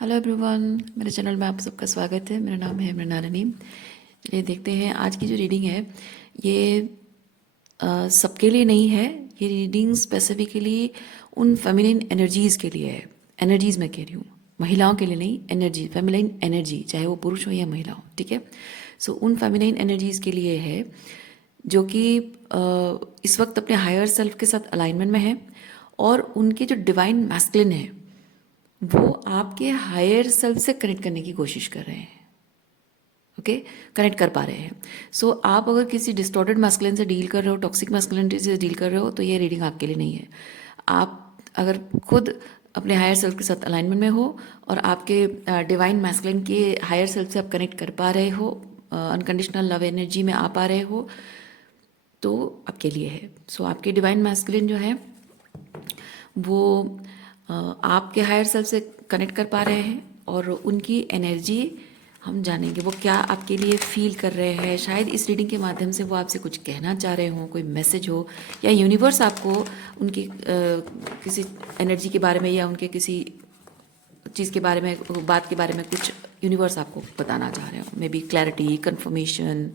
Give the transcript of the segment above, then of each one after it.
Hello everyone, मेरे channel में आप सबका स्वागत है। मेरा नाम है मृणालिनी। चलिए देखते हैं आज की जो रीडिंग है ये सबके लिए नहीं है। ये रीडिंग स्पेसिफिकली उन फेमिनिन एनर्जीज़ के लिए है। एनर्जीज़ मैं कह रही हूँ, महिलाओं के लिए नहीं। एनर्जी, फेमिनिन एनर्जी, चाहे वो पुरुष हो या महिला हो, ठीक है। सो उन फेमिनिन एनर्जीज़ के लिए है जो कि इस वक्त अपने हायर सेल्फ के साथ अलाइनमेंट में है, और उनके जो डिवाइन मैस्कुलिन है वो आपके हायर सेल्फ से कनेक्ट करने की कोशिश कर रहे हैं। ओके, कनेक्ट कर पा रहे हैं। सो आप अगर किसी डिस्टॉर्टेड मैस्कुलिन से डील कर रहे हो, टॉक्सिक मैस्कुलिनिटी से डील कर रहे हो, तो ये रीडिंग आपके लिए नहीं है। आप अगर खुद अपने हायर सेल्फ के साथ अलाइनमेंट में हो और आपके डिवाइन मैस्कुलिन के हायर सेल्फ से आप कनेक्ट कर पा रहे हो, अनकंडीशनल लव एनर्जी में आ पा रहे हो, तो आपके लिए है। सो आपके डिवाइन मैस्कुलिन जो है वो आपके हायर सेल्फ से कनेक्ट कर पा रहे हैं, और उनकी एनर्जी हम जानेंगे वो क्या आपके लिए फील कर रहे हैं। शायद इस रीडिंग के माध्यम से वो आपसे कुछ कहना चाह रहे हो, कोई मैसेज हो, या यूनिवर्स आपको उनकी किसी एनर्जी के बारे में या उनके किसी चीज़ के बारे में, बात के बारे में कुछ यूनिवर्स आपको बताना चाह रहे हो। मे बी क्लैरिटी, कन्फर्मेशन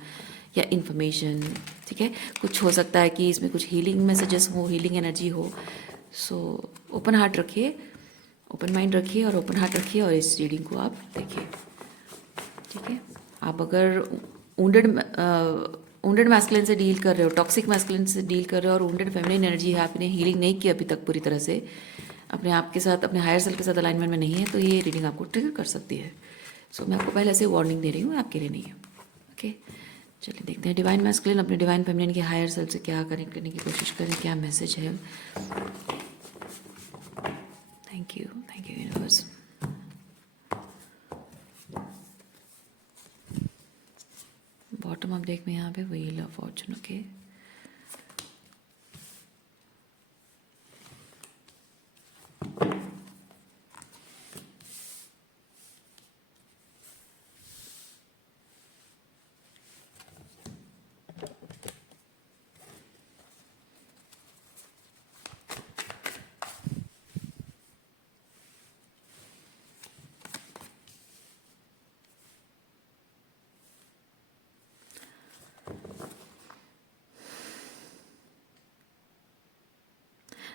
या इन्फॉर्मेशन, ठीक है। कुछ हो सकता है कि इसमें कुछ हीलिंग मैसेजेस हो, हीलिंग एनर्जी हो। सो ओपन हार्ट रखिए, ओपन माइंड रखिए और ओपन हार्ट रखिए, और इस रीडिंग को आप देखिए, ठीक है। आप अगर वुंडेड वुंडेड मैस्कुलिन से डील कर रहे हो, टॉक्सिक मैस्कुलिन से डील कर रहे हो, और वुंडेड फेमिनिन एनर्जी है, आपने हीलिंग नहीं की अभी तक पूरी तरह से, अपने आप के साथ, अपने हायर सेल्फ के साथ अलाइनमेंट में नहीं है, तो ये रीडिंग आपको ट्रिगर कर सकती है। सो मैं आपको पहले से वार्निंग दे रही हूँ, आपके लिए नहीं है। ओके, चलिए देखते हैं डिवाइन मैस्कुलिन अपने डिवाइन फेमिनिन के हायर सेल्फ से क्या कनेक्ट करने की कोशिश करें, क्या मैसेज है। Thank you universe. Bottom of deck में यहाँ पे व्हील ऑफ फॉर्चून। ओके,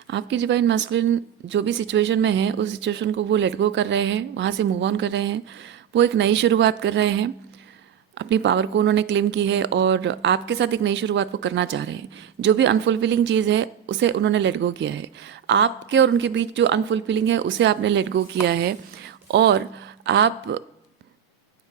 आपकी डिवाइन मैस्कुलिन जो भी सिचुएशन में है, उस सिचुएशन को वो लेट गो कर रहे हैं, वहाँ से मूव ऑन कर रहे हैं। वो एक नई शुरुआत कर रहे हैं, अपनी पावर को उन्होंने क्लेम की है, और आपके साथ एक नई शुरुआत वो करना चाह रहे हैं। जो भी अनफुलफिलिंग चीज़ है उसे उन्होंने लेट गो किया है। आपके और उनके बीच जो अनफुलफिलिंग है उसे आपने लेट गो किया है, और आप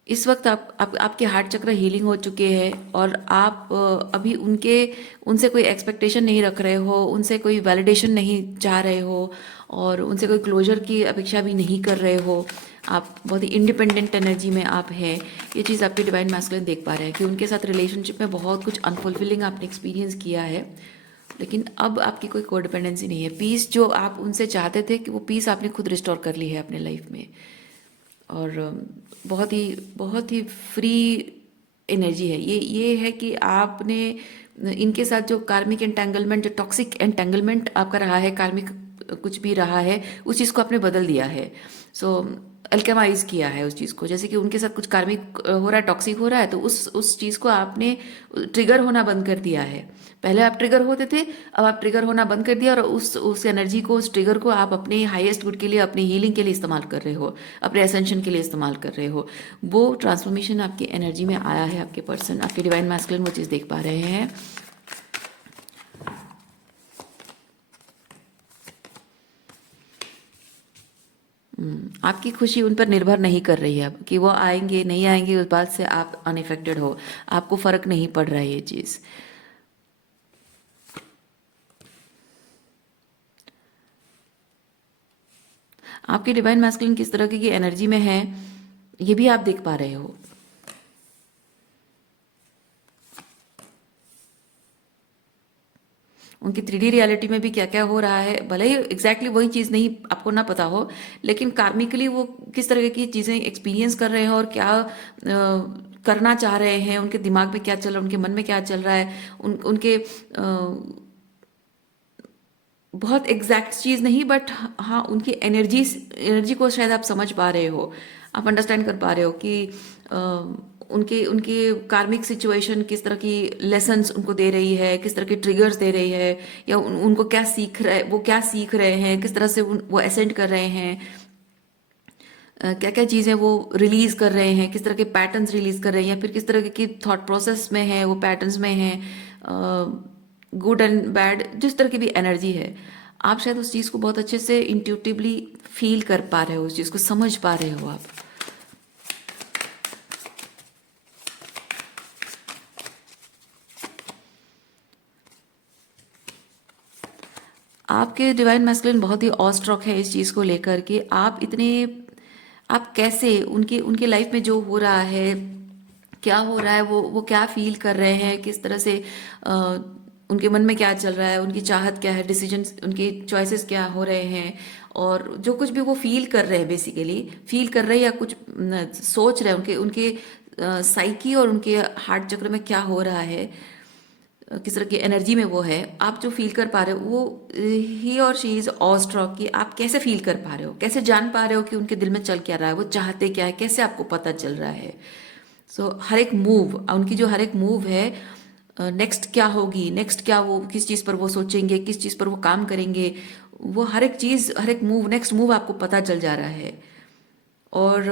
इस वक्त आपके हार्ट चक्र हीलिंग हो चुके हैं, और आप अभी उनसे कोई एक्सपेक्टेशन नहीं रख रहे हो, उनसे कोई वैलिडेशन नहीं चाह रहे हो, और उनसे कोई क्लोजर की अपेक्षा भी नहीं कर रहे हो। आप बहुत ही इंडिपेंडेंट एनर्जी में आप है। ये चीज़ आपके डिवाइन मैस्कुलिन देख पा रहे हैं कि उनके साथ रिलेशनशिप में बहुत कुछ अनफुलफिलिंग आपने एक्सपीरियंस किया है, लेकिन अब आपकी कोई कोडिपेंडेंसी नहीं है। पीस जो आप उनसे चाहते थे, कि वो पीस आपने खुद रिस्टोर कर ली है अपने लाइफ में, और बहुत ही फ्री एनर्जी है। ये है कि आपने इनके साथ जो कार्मिक एंटेंगलमेंट, जो टॉक्सिक एंटेंगलमेंट आपका रहा है, कार्मिक कुछ भी रहा है, उस चीज़ को आपने बदल दिया है। सो अल्केमाइज किया है उस चीज़ को। जैसे कि उनके साथ कुछ कार्मिक हो रहा है, टॉक्सिक हो रहा है, तो उस चीज़ को आपने ट्रिगर होना बंद कर दिया है। पहले आप ट्रिगर होते थे, अब आप ट्रिगर होना बंद कर दिया, और उस एनर्जी को, उस ट्रिगर को आप अपने हाईएस्ट गुड के लिए, अपनी हीलिंग के लिए इस्तेमाल कर रहे हो, अपने एसेंशन के लिए इस्तेमाल कर रहे हो। वो ट्रांसफॉर्मेशन आपकी एनर्जी में आया है। आपके पर्सन, आपके डिवाइन मैस्कुलिन वो चीज़ देख पा रहे हैं। आपकी खुशी उन पर निर्भर नहीं कर रही है अब, कि वो आएंगे नहीं आएंगे, उस बात से आप अनइफेक्टेड हो, आपको फर्क नहीं पड़ रहा है ये चीज़। आपकी डिवाइन मैस्कुलिन किस तरह की एनर्जी में है, ये भी आप देख पा रहे हो। उनकी 3D रियलिटी में भी क्या क्या हो रहा है, भले ही एग्जैक्टली वही चीज़ नहीं आपको ना पता हो, लेकिन कार्मिकली वो किस तरह की चीज़ें एक्सपीरियंस कर रहे हैं, और क्या करना चाह रहे हैं, उनके दिमाग में क्या चल रहा है, उनके मन में क्या चल रहा है, उनके बहुत एग्जैक्ट चीज़ नहीं, बट हाँ उनकी एनर्जी एनर्जी को शायद आप समझ पा रहे हो, आप अंडरस्टैंड कर पा रहे हो कि अ, उनके उनके कार्मिक सिचुएशन किस तरह की लेसन्स उनको दे रही है, किस तरह के ट्रिगर्स दे रही है, या उनको क्या सीख रहे, वो क्या सीख रहे हैं, किस तरह से वो असेंड कर रहे हैं, क्या क्या चीज़ें वो रिलीज कर रहे हैं, किस तरह के पैटर्न्स रिलीज कर रहे हैं, या फिर किस तरह की थॉट प्रोसेस में है, वो पैटर्न्स में है, गुड एंड बैड, जिस तरह की भी एनर्जी है, आप शायद उस चीज़ को बहुत अच्छे से इंट्यूटिवली फील कर पा रहे हो, उस चीज़ को समझ पा रहे हो आप। आपके डिवाइन मैस्कुलिन बहुत ही ऑस्ट्रॉक है इस चीज़ को लेकर कि आप इतने, आप कैसे उनके उनके लाइफ में जो हो रहा है, क्या हो रहा है, वो क्या फील कर रहे हैं, किस तरह से अ, उनके मन में क्या चल रहा है, उनकी चाहत क्या है, डिसीजंस उनके चॉइसेस क्या हो रहे हैं, और जो कुछ भी वो फील कर रहे हैं, बेसिकली फील कर रहे हैं या कुछ सोच रहे हैं, उनके उनके साइकी और उनके हार्ट चक्र में क्या हो रहा है, किस तरह की एनर्जी में वो है, आप जो फील कर पा रहे हो, वो ही और शी इज ऑ स्ट्रॉक कि आप कैसे फील कर पा रहे हो, कैसे जान पा रहे हो कि उनके दिल में चल क्या रहा है, वो चाहते क्या है, कैसे आपको पता चल रहा है। सो हर एक मूव, उनकी जो हर एक मूव है, नेक्स्ट क्या होगी, नेक्स्ट क्या, वो किस चीज़ पर वो सोचेंगे, किस चीज़ पर वो काम करेंगे, वो हर एक चीज़, हर एक मूव, नेक्स्ट मूव आपको पता चल जा रहा है। और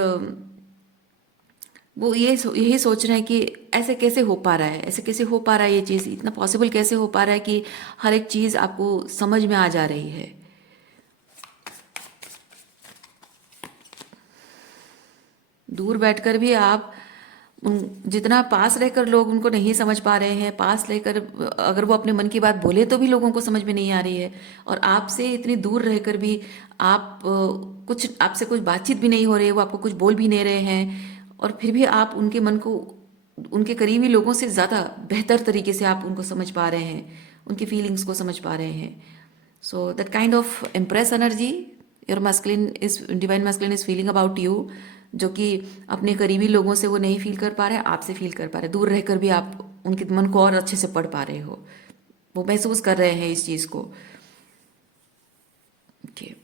वो यही सोच रहे हैं कि ऐसे कैसे हो पा रहा है, ऐसे कैसे हो पा रहा है, ये चीज़ इतना पॉसिबल कैसे हो पा रहा है कि हर एक चीज़ आपको समझ में आ जा रही है। दूर बैठकर भी आप जितना पास रहकर लोग उनको नहीं समझ पा रहे हैं, पास लेकर अगर वो अपने मन की बात बोले तो भी लोगों को समझ में नहीं आ रही है, और आपसे इतनी दूर रहकर भी आप कुछ, आपसे कुछ बातचीत भी नहीं हो रही है, वो आपको कुछ बोल भी नहीं रहे हैं, और फिर भी आप उनके मन को, उनके करीबी लोगों से ज़्यादा बेहतर तरीके से आप उनको समझ पा रहे हैं, उनकी फीलिंग्स को समझ पा रहे हैं। So that kind of impress energy your masculine is, divine masculine is feeling about you, जो कि अपने करीबी लोगों से वो नहीं फील कर पा रहे, आपसे फील कर पा रहे, दूर रहकर भी आप उनके मन को और अच्छे से पढ़ पा रहे हो, वो महसूस कर रहे हैं इस चीज़ को। ओके।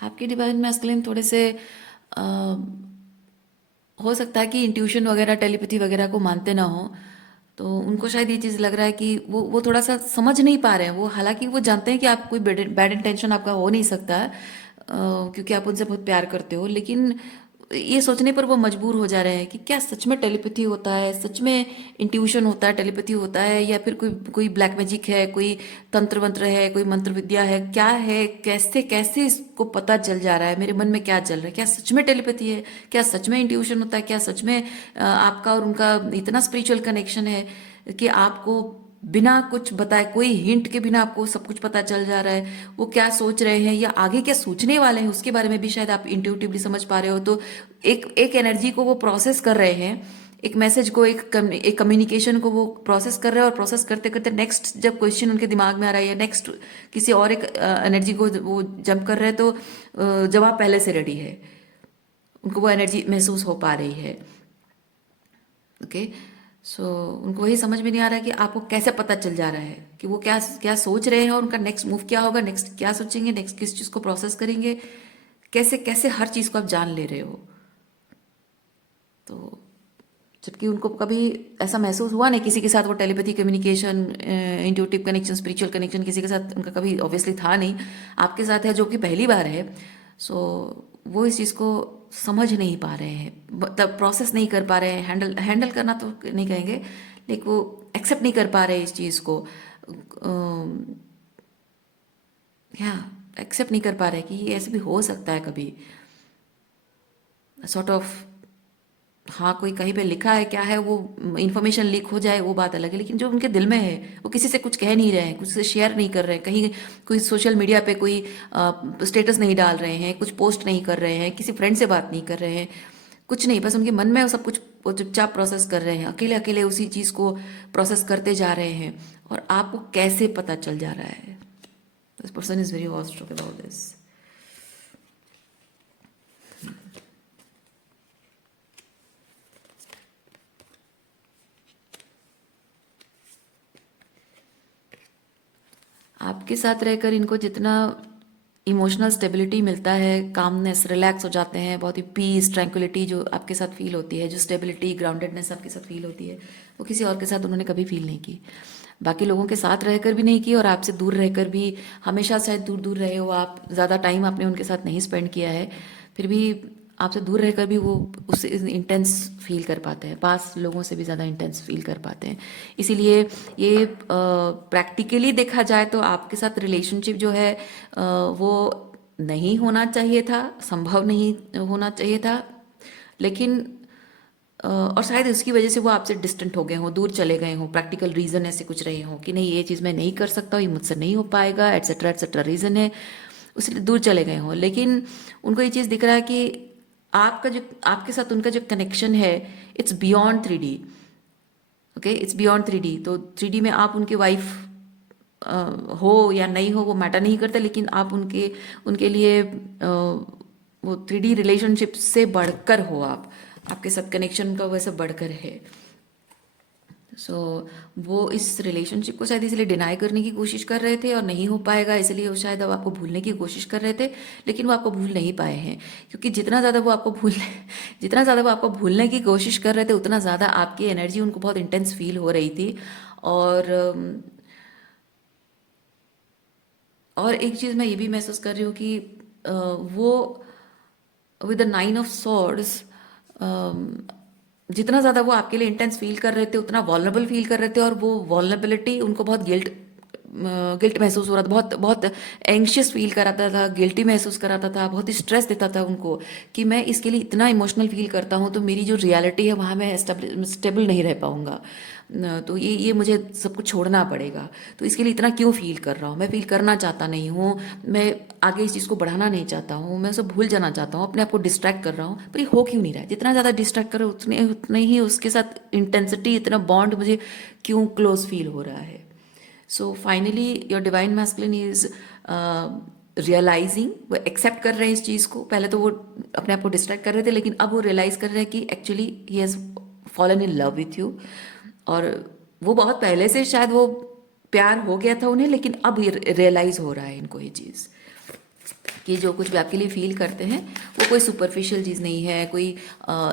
आपके डिवाइन मैस्कुलिन थोड़े से अ, हो सकता है कि इंट्यूशन वगैरह, टेलीपैथी वगैरह को मानते ना हो, तो उनको शायद ये चीज़ लग रहा है कि वो थोड़ा सा समझ नहीं पा रहे हैं, वो हालांकि वो जानते हैं कि आप कोई बैड इंटेंशन आपका हो नहीं सकता है, क्योंकि आप उनसे बहुत प्यार करते हो, लेकिन ये सोचने पर वो मजबूर हो जा रहे हैं कि क्या सच में टेलीपैथी होता है, सच में इंट्यूशन होता है, टेलीपैथी होता है, या फिर कोई कोई ब्लैक मैजिक है, कोई तंत्र मंत्र है, कोई मंत्र विद्या है, क्या है, कैसे कैसे इसको पता चल जा रहा है, मेरे मन में क्या चल रहा है, क्या सच में टेलीपैथी है, क्या सच में इंट्यूशन होता है, क्या सच में आपका और उनका इतना स्पिरिचुअल कनेक्शन है कि आपको बिना कुछ बताए, कोई हिंट के बिना आपको सब कुछ पता चल जा रहा है, वो क्या सोच रहे हैं या आगे क्या सोचने वाले हैं उसके बारे में भी शायद आप इंट्यूटिवली समझ पा रहे हो। तो एक एक एनर्जी को वो प्रोसेस कर रहे हैं, एक मैसेज को, एक कम्युनिकेशन को वो प्रोसेस कर रहे हैं, और प्रोसेस करते करते नेक्स्ट जब क्वेश्चन उनके दिमाग में आ रहा है, या नेक्स्ट किसी और एक एनर्जी को वो जंप कर रहे हैं, तो जवाब पहले से रेडी है, उनको वो एनर्जी महसूस हो पा रही है। ओके। सो उनको वही समझ में नहीं आ रहा है कि आपको कैसे पता चल जा रहा है कि वो क्या क्या सोच रहे हैं, और उनका नेक्स्ट मूव क्या होगा, नेक्स्ट क्या सोचेंगे, नेक्स्ट किस चीज़ को प्रोसेस करेंगे, कैसे कैसे हर चीज़ को आप जान ले रहे हो। तो जबकि उनको कभी ऐसा महसूस हुआ नहीं किसी के साथ, वो telepathy communication, intuitive connection, spiritual connection किसी के साथ उनका कभी ऑब्वियसली था नहीं, आपके साथ है जो कि पहली बार है। सो वो इस चीज़ को समझ नहीं पा रहे हैं, मतलब प्रोसेस नहीं कर पा रहे हैं, हैंडल हैंडल करना तो नहीं कहेंगे, लेकिन वो एक्सेप्ट नहीं कर पा रहे इस चीज़ को, या एक्सेप्ट नहीं कर पा रहे कि ये ऐसे भी हो सकता है कभी, सॉर्ट ऑफ हाँ कोई कहीं पे लिखा है क्या है वो इन्फॉर्मेशन लीक हो जाए वो बात अलग है, लेकिन जो उनके दिल में है वो किसी से कुछ कह नहीं रहे हैं, कुछ से शेयर नहीं कर रहे हैं, कहीं कोई सोशल मीडिया पे कोई स्टेटस नहीं डाल रहे हैं, कुछ पोस्ट नहीं कर रहे हैं, किसी फ्रेंड से बात नहीं कर रहे हैं, कुछ नहीं, बस उनके मन में वो सब कुछ वो चुपचाप प्रोसेस कर रहे हैं, अकेले अकेले उसी चीज़ को प्रोसेस करते जा रहे हैं। और आपको कैसे पता चल जा रहा है? This person is very awestruck about this. आपके साथ रहकर इनको जितना इमोशनल स्टेबिलिटी मिलता है, कामनेस, रिलैक्स हो जाते हैं, बहुत ही पीस, ट्रैंक्विलिटी जो आपके साथ फील होती है, जो स्टेबिलिटी, ग्राउंडेडनेस आपके साथ फील होती है, वो किसी और के साथ उन्होंने कभी फील नहीं की। बाकी लोगों के साथ रहकर भी नहीं की, और आपसे दूर रहकर भी, हमेशा शायद दूर दूर रहे हो आप, ज़्यादा टाइम आपने उनके साथ नहीं स्पेंड किया है, फिर भी आपसे दूर रहकर भी वो उससे इंटेंस फील कर पाते हैं, पास लोगों से भी ज़्यादा इंटेंस फील कर पाते हैं। इसीलिए ये प्रैक्टिकली देखा जाए तो आपके साथ रिलेशनशिप जो है वो नहीं होना चाहिए था, संभव नहीं होना चाहिए था, लेकिन और शायद इसकी वजह से वो आपसे डिस्टेंट हो गए हों, दूर चले गए हों, प्रैक्टिकल रीज़न ऐसे कुछ रहे हों कि नहीं ये चीज़ मैं नहीं कर सकता हूँ, ये मुझसे नहीं हो पाएगा, एट्सेट्रा रीज़न है, उसलिए दूर चले गए हों। लेकिन उनको ये चीज़ दिख रहा है कि आपका जो आपके साथ उनका जो कनेक्शन है, it's beyond 3D। Okay, it's beyond 3D। तो 3D में आप उनके वाइफ हो या नहीं हो वो मैटर नहीं करता, लेकिन आप उनके उनके लिए वो 3D रिलेशनशिप से बढ़कर हो, आप आपके साथ कनेक्शन का वैसे बढ़कर है। सो वो इस रिलेशनशिप को शायद इसलिए डिनाई करने की कोशिश कर रहे थे और नहीं हो पाएगा, इसलिए वो शायद अब आपको भूलने की कोशिश कर रहे थे, लेकिन वो आपको भूल नहीं पाए हैं, क्योंकि जितना ज़्यादा वो आपको भूलने की कोशिश कर रहे थे, उतना ज़्यादा आपकी एनर्जी उनको बहुत इंटेंस फील हो रही थी। और एक चीज़ मैं ये भी महसूस कर रही हूँ कि वो विद द 9 ऑफ सॉर्ड्स, जितना ज़्यादा वो आपके लिए इंटेंस फील कर रहे थे, उतना वॉल्नरेबल फील कर रहे थे, और वो वॉल्नरेबिलिटी उनको बहुत गिल्ट महसूस हो रहा था, बहुत बहुत एंग्शियस फील कराता था, गिल्टी महसूस कराता था, बहुत ही स्ट्रेस देता था उनको कि मैं इसके लिए इतना इमोशनल फील करता हूँ तो मेरी जो रियलिटी है वहाँ मैं स्टेबल नहीं रह पाऊँगा, तो ये मुझे सब कुछ छोड़ना पड़ेगा, तो इसके लिए इतना क्यों फील कर रहा हूँ, मैं फील करना चाहता नहीं हूँ, मैं आगे इस चीज़ को बढ़ाना नहीं चाहता हूँ, मैं उसे भूल जाना चाहता हूँ, अपने आप को डिस्ट्रैक्ट कर रहा हूँ, पर ये हो क्यों नहीं रहा है? जितना ज़्यादा डिस्ट्रैक्ट करो उतने उतने ही उसके साथ इंटेंसिटी, इतना बॉन्ड मुझे क्यों क्लोज फील हो रहा है। So finally your divine masculine is realizing, वो एक्सेप्ट कर रहे हैं इस चीज़ को। पहले तो वो अपने आप को डिस्ट्रैक्ट कर रहे थे, लेकिन अब वो रियलाइज कर रहे हैं कि actually he has fallen in love with you, और वो बहुत पहले से शायद वो प्यार हो गया था उन्हें, लेकिन अब रियलाइज हो रहा है इनको ये चीज़ कि जो कुछ भी आपके लिए फील करते हैं वो कोई सुपरफिशियल चीज़ नहीं है, कोई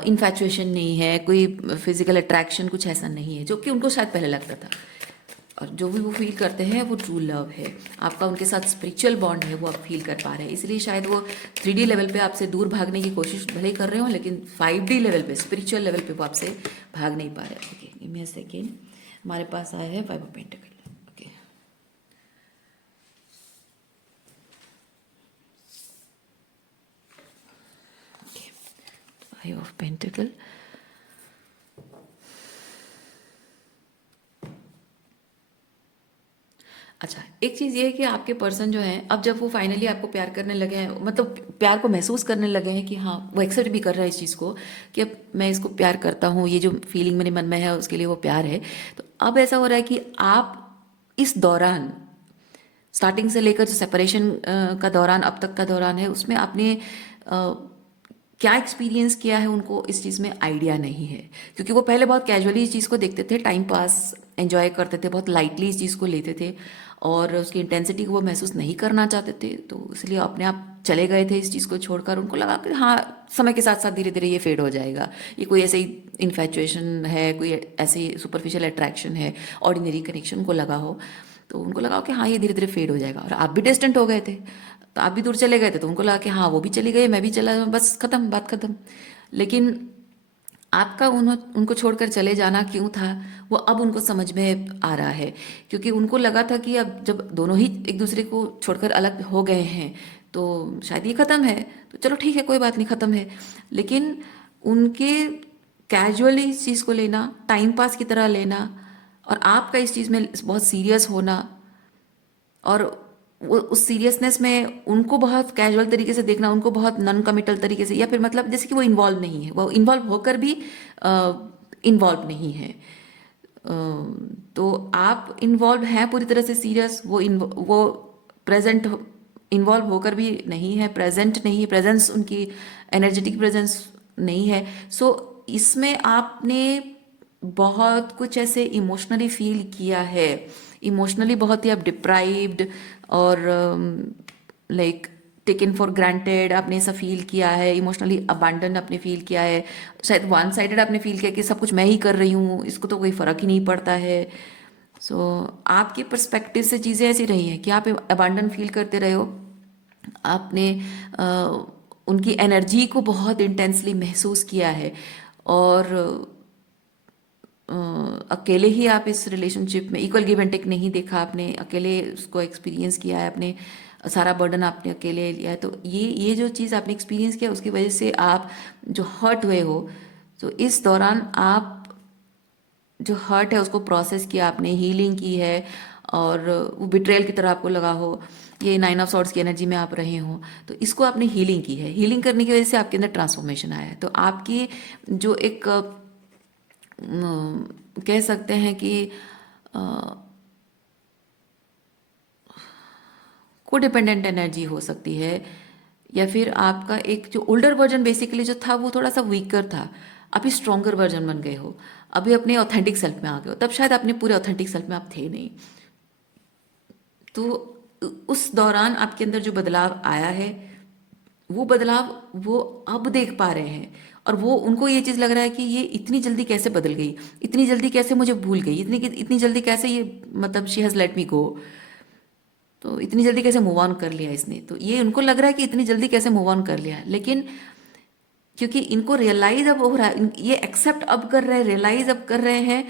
इन्फैचुएशन नहीं है, कोई फिजिकल अट्रैक्शन, कुछ ऐसा नहीं है जो कि उनको शायद पहले लगता था। और जो भी वो फील करते हैं वो ट्रू लव है, आपका उनके साथ स्पिरिचुअल बॉन्ड है, वो आप फील कर पा रहे हैं, इसलिए शायद वो 3D लेवल पे आपसे दूर भागने की कोशिश भले ही कर रहे हो, लेकिन 5D लेवल पे, स्पिरिचुअल लेवल पे वो आपसे भाग नहीं पा रहे। Okay, give me a second. हमारे पास आया है 5 of pentacle. Okay, okay, 5 of pentacle. अच्छा, एक चीज़ ये है कि आपके पर्सन जो हैं, अब जब वो फाइनली आपको प्यार करने लगे हैं, मतलब प्यार को महसूस करने लगे हैं कि हाँ वो एक्सेप्ट भी कर रहा है इस चीज़ को कि अब मैं इसको प्यार करता हूँ, ये जो फीलिंग मेरे मन में है उसके लिए वो प्यार है, तो अब ऐसा हो रहा है कि आप इस दौरान, स्टार्टिंग से लेकर जो सेपरेशन का दौरान अब तक का दौरान है, उसमें आपने क्या एक्सपीरियंस किया है उनको इस चीज़ में आइडिया नहीं है, क्योंकि वो पहले बहुत कैजुअली इस चीज़ को देखते थे, टाइम पास एंजॉय करते थे, बहुत लाइटली इस चीज़ को लेते थे, और उसकी इंटेंसिटी को वो महसूस नहीं करना चाहते थे, तो इसलिए अपने आप चले गए थे इस चीज़ को छोड़कर। उनको लगा कि हाँ समय के साथ साथ धीरे धीरे ये फेड हो जाएगा, ये कोई ऐसे ही इन्फैचुएशन है, कोई ऐसी सुपरफिशियल अट्रैक्शन है, ऑर्डिनरी कनेक्शन को लगा हो, तो उनको लगा कि हाँ ये धीरे धीरे फेड हो जाएगा। और आप भी डिस्टेंट हो गए थे, तो आप भी दूर चले गए थे, तो उनको लगा कि हाँ वो भी चली गई, मैं भी चला, बस खत्म, बात खत्म। लेकिन आपका उनको छोड़कर चले जाना क्यों था, वो अब उनको समझ में आ रहा है, क्योंकि उनको लगा था कि अब जब दोनों ही एक दूसरे को छोड़कर अलग हो गए हैं तो शायद ये ख़त्म है, तो चलो ठीक है कोई बात नहीं, ख़त्म है। लेकिन उनके कैजुअली इस चीज़ को लेना, टाइम पास की तरह लेना, और आपका इस चीज़ में बहुत सीरियस होना, और वो उस सीरियसनेस में उनको बहुत कैजुअल तरीके से देखना, उनको बहुत नॉन कमिटल तरीके से, या फिर मतलब जैसे कि वो इन्वॉल्व नहीं है, वो इन्वॉल्व होकर भी इन्वॉल्व नहीं है। अ, तो आप इन्वॉल्व हैं पूरी तरह से सीरियस, वो प्रेजेंट इन्वॉल्व होकर भी नहीं है, प्रेजेंट नहीं है, प्रेजेंस उनकी एनर्जेटिक प्रेजेंस नहीं है। सो इसमें आपने बहुत कुछ ऐसे इमोशनली फील किया है, इमोशनली बहुत ही आप डिप्राइव्ड और लाइक टेकन फॉर ग्रांटेड आपने ऐसा फील किया है, इमोशनली अबांडन आपने फील किया है, शायद वन साइडेड आपने फील किया कि सब कुछ मैं ही कर रही हूँ, इसको तो कोई फर्क ही नहीं पड़ता है। सो आपके पर्सपेक्टिव से चीज़ें ऐसी रही हैं कि आप अबांडन फील करते रहे हो, आपने अ, उनकी एनर्जी को बहुत इंटेंसली महसूस किया है, और अकेले ही आप इस रिलेशनशिप में इक्वल गिव एंड टेक नहीं देखा आपने, अकेले उसको एक्सपीरियंस किया है, अपने सारा बर्डन आपने अकेले लिया है। तो ये जो चीज़ आपने एक्सपीरियंस किया उसकी वजह से आप जो हर्ट हुए हो, तो इस दौरान आप जो हर्ट है उसको प्रोसेस किया आपने, हीलिंग की है, और वो बिट्रेयल की तरह आपको लगा हो, ये 9 ऑफ सॉर्ड्स की एनर्जी में आप रहे हो, तो इसको आपने हीलिंग की है। हीलिंग करने की वजह से आपके अंदर ट्रांसफॉर्मेशन आया है। तो आपकी जो एक कह सकते हैं कि कोडिपेंडेंट एनर्जी हो सकती है, या फिर आपका एक जो ओल्डर वर्जन बेसिकली जो था वो थोड़ा सा वीकर था, अभी स्ट्रॉन्गर वर्जन बन गए हो, अभी अपने ऑथेंटिक सेल्फ में आ गए हो। तब शायद अपने पूरे ऑथेंटिक सेल्फ में आप थे नहीं। तो उस दौरान आपके अंदर जो बदलाव आया है, वो बदलाव वो अब देख पा रहे हैं, और वो उनको ये चीज़ लग रहा है कि ये इतनी जल्दी कैसे बदल गई, इतनी जल्दी कैसे मुझे भूल गई, इतनी इतनी जल्दी कैसे ये मतलब शी हैज़ लेट मी गो, तो इतनी जल्दी कैसे मूव ऑन कर लिया इसने। तो ये उनको लग रहा है कि इतनी जल्दी कैसे मूव ऑन कर लिया, लेकिन क्योंकि इनको रियलाइज अब हो रहा है, ये एक्सेप्ट अब कर रहे हैं, रियलाइज अब कर रहे हैं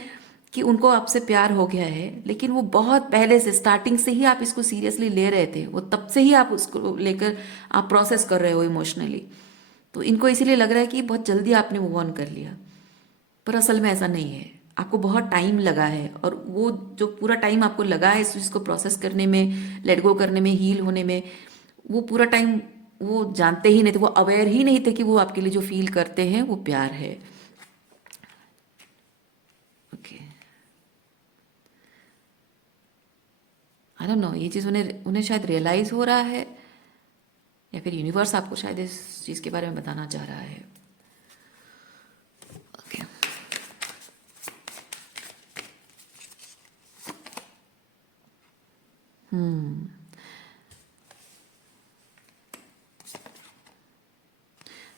कि उनको आपसे प्यार हो गया है, लेकिन वो बहुत पहले से स्टार्टिंग से ही आप इसको सीरियसली ले रहे थे, वो तब से ही आप उसको लेकर आप प्रोसेस कर रहे हो इमोशनली। तो इनको इसीलिए लग रहा है कि बहुत जल्दी आपने मूव ऑन कर लिया, पर असल में ऐसा नहीं है, आपको बहुत टाइम लगा है, और वो जो पूरा टाइम आपको लगा है इस चीज़ को प्रोसेस करने में, लेट गो करने में, हील होने में, वो पूरा टाइम वो जानते ही नहीं थे, वो अवेयर ही नहीं थे कि वो आपके लिए जो फील करते हैं वो प्यार है। ओके, आई डोंट नो, ये चीज़ उन्हें उन्हें शायद रियलाइज़ हो रहा है, या फिर यूनिवर्स आपको शायद इस चीज़ के बारे में बताना चाह रहा है। ओके,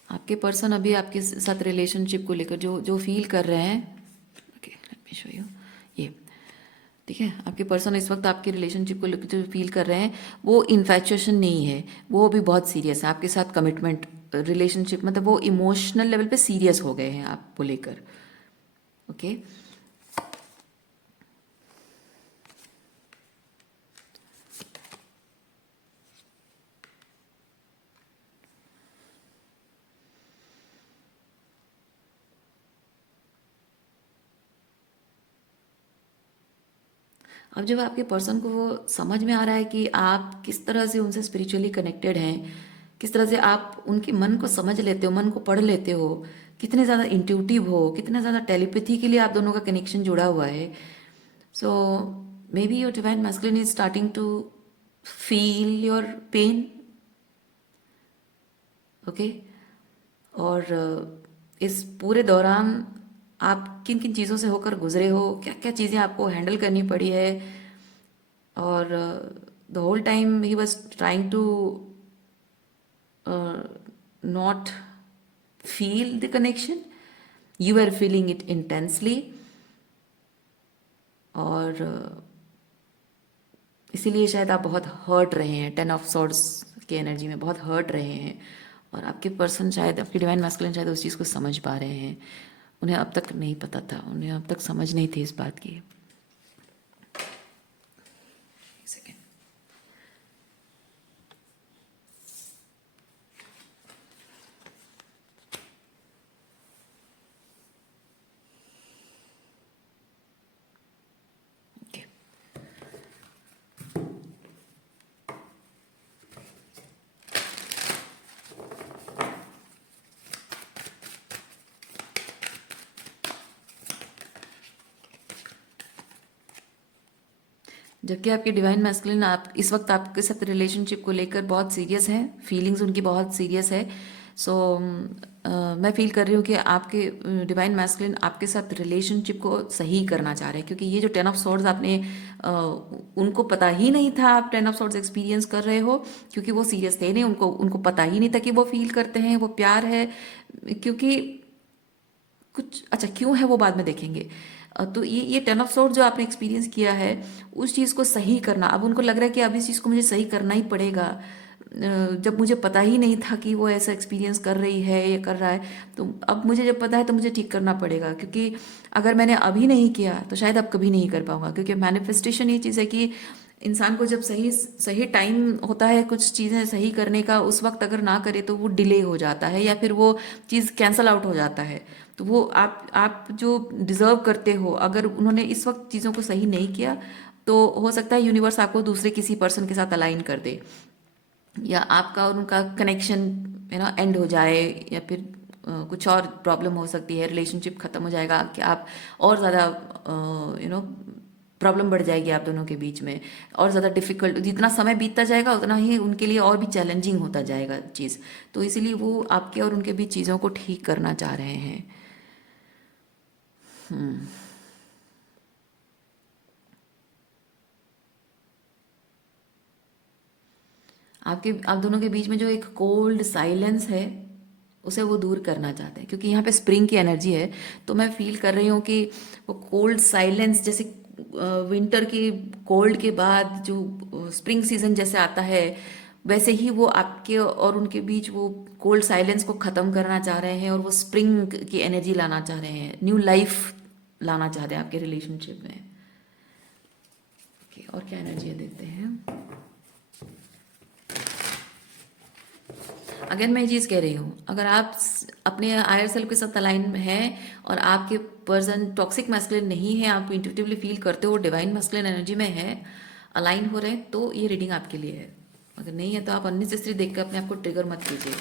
आपके पर्सन अभी आपके साथ रिलेशनशिप को लेकर जो जो फील कर रहे हैं, okay let me show you, ये ठीक है, आपके पर्सन इस वक्त आपके रिलेशनशिप को लेकर जो फील कर रहे हैं वो इन्फैचुएशन नहीं है, वो भी बहुत सीरियस है आपके साथ, कमिटमेंट रिलेशनशिप, मतलब वो इमोशनल लेवल पे सीरियस हो गए हैं आपको लेकर। ओके, अब जब आपके पर्सन को वो समझ में आ रहा है कि आप किस तरह से उनसे स्पिरिचुअली कनेक्टेड हैं, किस तरह से आप उनके मन को समझ लेते हो, मन को पढ़ लेते हो, कितने ज़्यादा इंट्यूटिव हो, कितना ज़्यादा टेलीपैथी के लिए आप दोनों का कनेक्शन जुड़ा हुआ है। So maybe your divine masculine is starting to feel your pain. Okay, और इस पूरे दौरान आप किन किन चीज़ों से होकर गुजरे हो, क्या क्या चीज़ें आपको हैंडल करनी पड़ी है, और the whole time he was trying to not feel the connection, you are feeling it intensely, और इसीलिए शायद आप बहुत हर्ट रहे हैं, 10 ऑफ सॉर्ड्स की एनर्जी में बहुत हर्ट रहे हैं, और आपके पर्सन शायद, आपके डिवाइन मैस्कुलिन शायद उस चीज़ को समझ पा रहे हैं, उन्हें अब तक नहीं पता था, उन्हें अब तक समझ नहीं थी इस बात की। एक सेकेंड, जबकि आपके डिवाइन मैस्कुलिन आप इस वक्त आपके साथ रिलेशनशिप को लेकर बहुत सीरियस हैं, फीलिंग्स उनकी बहुत सीरियस है। सो मैं फील कर रही हूँ कि आपके डिवाइन मैस्कुलिन आपके साथ रिलेशनशिप को सही करना चाह रहे हैं, क्योंकि ये जो 10 ऑफ सॉर्ड्स आपने उनको पता ही नहीं था आप 10 ऑफ सॉर्ड्स एक्सपीरियंस कर रहे हो, क्योंकि वो सीरियस थे नहीं, उनको उनको पता ही नहीं था कि वो फील करते हैं वो प्यार है। क्योंकि कुछ अच्छा क्यों है वो बाद में देखेंगे। तो ये 10 ऑफ सोर्ड जो आपने एक्सपीरियंस किया है, उस चीज़ को सही करना, अब उनको लग रहा है कि अब इस चीज़ को मुझे सही करना ही पड़ेगा। जब मुझे पता ही नहीं था कि वो ऐसा एक्सपीरियंस कर रही है या कर रहा है, तो अब मुझे जब पता है तो मुझे ठीक करना पड़ेगा, क्योंकि अगर मैंने अभी नहीं किया तो शायद अब कभी नहीं कर पाऊंगा। क्योंकि मैनिफेस्टेशन ये चीज़ है कि इंसान को जब सही सही टाइम होता है कुछ चीज़ें सही करने का, उस वक्त अगर ना करे तो वो डिले हो जाता है या फिर वो चीज़ कैंसल आउट हो जाता है। तो वो आप जो डिज़र्व करते हो, अगर उन्होंने इस वक्त चीज़ों को सही नहीं किया तो हो सकता है यूनिवर्स आपको दूसरे किसी पर्सन के साथ अलाइन कर दे, या आपका और उनका कनेक्शन एंड हो जाए, या फिर कुछ और प्रॉब्लम हो सकती है, रिलेशनशिप ख़त्म हो जाएगा कि आप और ज़्यादा प्रॉब्लम बढ़ जाएगी आप दोनों के बीच में, और ज़्यादा डिफिकल्ट, जितना समय बीतता जाएगा उतना ही उनके लिए और भी चैलेंजिंग होता जाएगा चीज़। तो इसीलिए वो आपके और उनके बीच चीज़ों को ठीक करना चाह रहे हैं। आप दोनों के बीच में जो एक कोल्ड साइलेंस है उसे वो दूर करना चाहते हैं, क्योंकि यहाँ पे स्प्रिंग की एनर्जी है। तो मैं फील कर रही हूँ कि वो कोल्ड साइलेंस, जैसे विंटर की कोल्ड के बाद जो स्प्रिंग सीजन जैसे आता है, वैसे ही वो आपके और उनके बीच वो कोल्ड साइलेंस को ख़त्म करना चाह रहे हैं, और वो स्प्रिंग की एनर्जी लाना चाह रहे हैं, न्यू लाइफ लाना चाहते हैं आपके रिलेशनशिप में। ओके, और क्या एनर्जी देते हैं। अगेन मैं ये चीज़ कह रही हूँ, अगर आप अपने हायर सेल्फ के साथ अलाइन में हैं और आपके पर्सन टॉक्सिक मैस्कुलिन नहीं है, आप इंट्यूटिवली फील करते हो डिवाइन मैस्कुलिन एनर्जी में है, अलाइन हो रहे हैं, तो ये रीडिंग आपके लिए है। अगर नहीं है तो आप अननेसेसरी देख कर अपने आप को ट्रिगर मत कीजिए,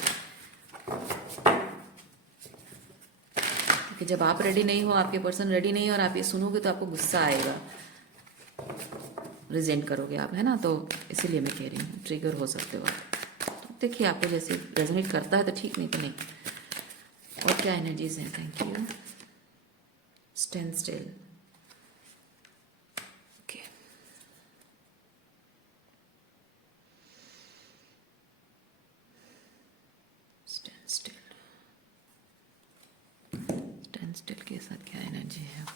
क्योंकि जब आप रेडी नहीं हो, आपके पर्सन रेडी नहीं हो और आप ये सुनोगे तो आपको गुस्सा आएगा, रिजेंट करोगे आप, है ना। तो इसीलिए मैं कह रही हूँ ट्रिगर हो सकते हो आप। देखिए आपको जैसे रेजोनेट करता है तो ठीक, नहीं तो नहीं। और क्या एनर्जीज हैं। Thank you. Stand still. Okay, stand still. Stand still के साथ क्या एनर्जी है।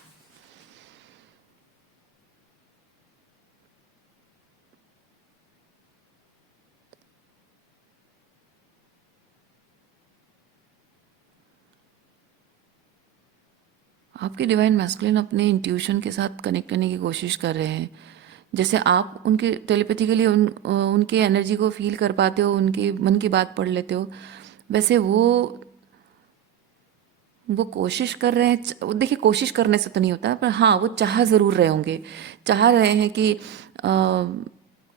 आपके डिवाइन मैस्कुलिन अपने इंट्यूशन के साथ कनेक्ट करने की कोशिश कर रहे हैं। जैसे आप उनके टेलीपैथिकली उनके एनर्जी को फील कर पाते हो, उनके मन की बात पढ़ लेते हो, वैसे वो कोशिश कर रहे हैं। देखिए कोशिश करने से तो नहीं होता, पर हाँ वो चाह ज़रूर रहे होंगे, चाह रहे हैं कि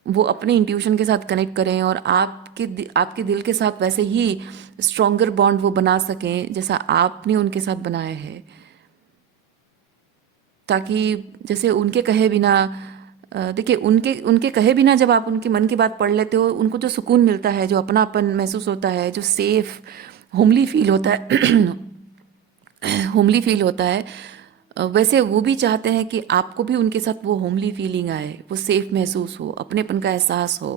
वो अपने इंट्यूशन के साथ कनेक्ट करें और आपके दिल के साथ वैसे ही स्ट्रॉन्गर बॉन्ड वो बना सकें जैसा आपने उनके साथ बनाया है, ताकि जैसे उनके कहे बिना देखिए उनके उनके कहे बिना जब आप उनके मन की बात पढ़ लेते हो, उनको जो सुकून मिलता है, जो अपनापन महसूस होता है, जो सेफ होमली फील होता है होमली फील होता है, वैसे वो भी चाहते हैं कि आपको भी उनके साथ वो होमली फीलिंग आए, वो सेफ महसूस हो, अपनेपन का एहसास हो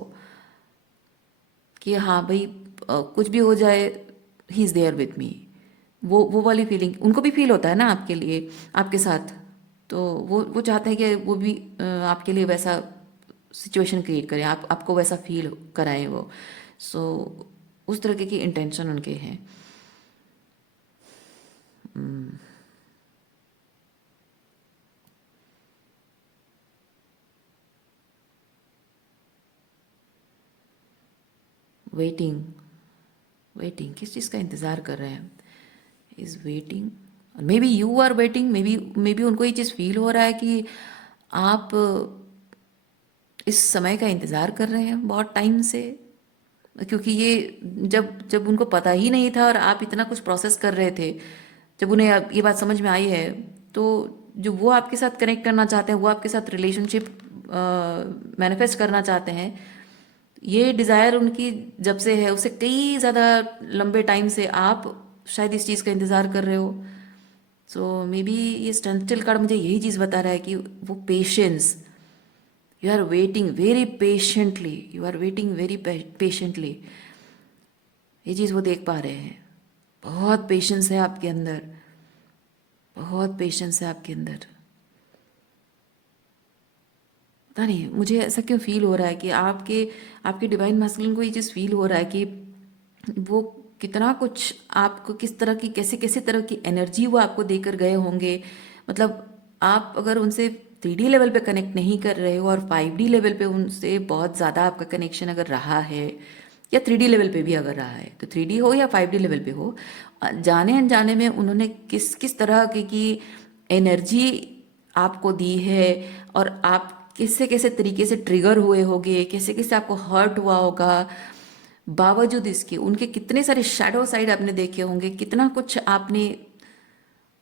कि हाँ भाई कुछ भी हो जाए he is there with me. वो वाली फीलिंग उनको भी फील होता है ना आपके लिए, आपके साथ। तो वो चाहते हैं कि वो भी आपके लिए वैसा सिचुएशन क्रिएट करें, आपको वैसा फील कराएं वो। सो उस तरह की इंटेंशन उनके हैं। वेटिंग, वेटिंग किस चीज़ का इंतज़ार कर रहे हैं। Is waiting, maybe you are waiting, maybe उनको ये चीज़ फील हो रहा है कि आप इस समय का इंतज़ार कर रहे हैं बहुत टाइम से, क्योंकि ये जब जब उनको पता ही नहीं था और आप इतना कुछ प्रोसेस कर रहे थे, जब उन्हें ये बात समझ में आई है, तो जो वो आपके साथ कनेक्ट करना चाहते हैं, वो आपके साथ रिलेशनशिप मैनिफेस्ट करना चाहते हैं, ये डिज़ायर उनकी जब से है उससे कई ज़्यादा लंबे टाइम से आप शायद इस चीज़ का इंतज़ार कर रहे हो। सो मे बी ये स्टैंडस्टिल कार्ड मुझे यही चीज़ बता रहा है कि वो patience, you are waiting very patiently, you are waiting very patiently, ये चीज़ वो देख पा रहे हैं। बहुत पेशेंस है आपके अंदर, बहुत पेशेंस है आपके अंदर। पता नहीं मुझे ऐसा क्यों फील हो रहा है कि आपके आपके डिवाइन मैस्कुलिन को ये चीज़ फील हो रहा है कि वो कितना कुछ आपको, किस तरह की, कैसे कैसे तरह की एनर्जी वो आपको देकर गए होंगे। मतलब आप अगर उनसे 3D लेवल पे कनेक्ट नहीं कर रहे हो और 5D लेवल पे उनसे बहुत ज़्यादा आपका कनेक्शन अगर रहा है, या 3D लेवल पे भी अगर रहा है, तो 3D हो या 5D लेवल पे हो, जाने अनजाने में उन्होंने किस किस तरह की एनर्जी आपको दी है, और आप कैसे कैसे तरीके से ट्रिगर हुए होगे, कैसे कैसे आपको हर्ट हुआ होगा। बावजूद इसके उनके कितने सारे शैडो साइड आपने देखे होंगे, कितना कुछ आपने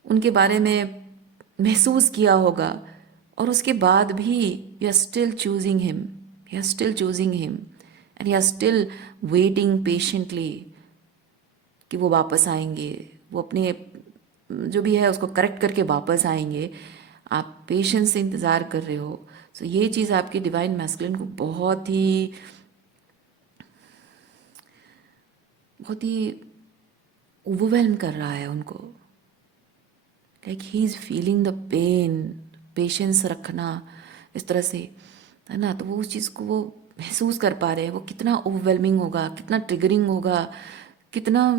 उनके बारे में महसूस किया होगा, और उसके बाद भी you are still choosing him, you are still choosing him, and you are still waiting patiently कि वो वापस आएंगे, वो अपने जो भी है उसको करेक्ट करके वापस आएंगे। आप पेशेंस से इंतज़ार कर रहे हो। सो ये चीज़ आपके डिवाइन मैस्कुलिन को बहुत ही ओवरवेलम कर रहा है उनको। Like he is feeling the pain, patience रखना इस तरह से, है ना। तो वो उस चीज़ को वो महसूस कर पा रहे हैं। वो कितना ओवरवेलमिंग होगा, कितना ट्रिगरिंग होगा, कितना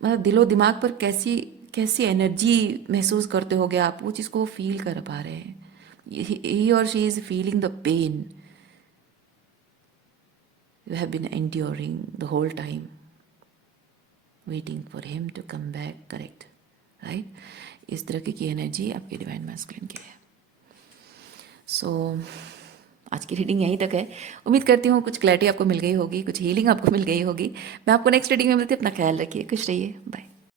मतलब दिलो दिमाग पर कैसी कैसी एनर्जी महसूस करते होगे आप, वो चीज़ को वो फील कर पा रहे हैं। ही और she is feeling the pain you have been enduring the whole time, waiting for him to come back, correct, right? इस तरह की एनर्जी आपके डिवाइन मैस्कुलिन की है। सो आज की रीडिंग यहीं तक है। उम्मीद करती हूँ कुछ क्लैरिटी आपको मिल गई होगी, कुछ हीलिंग आपको मिल गई होगी। मैं आपको नेक्स्ट रीडिंग में मिलती हूँ। अपना ख्याल रखिए, खुश रहिए, बाय।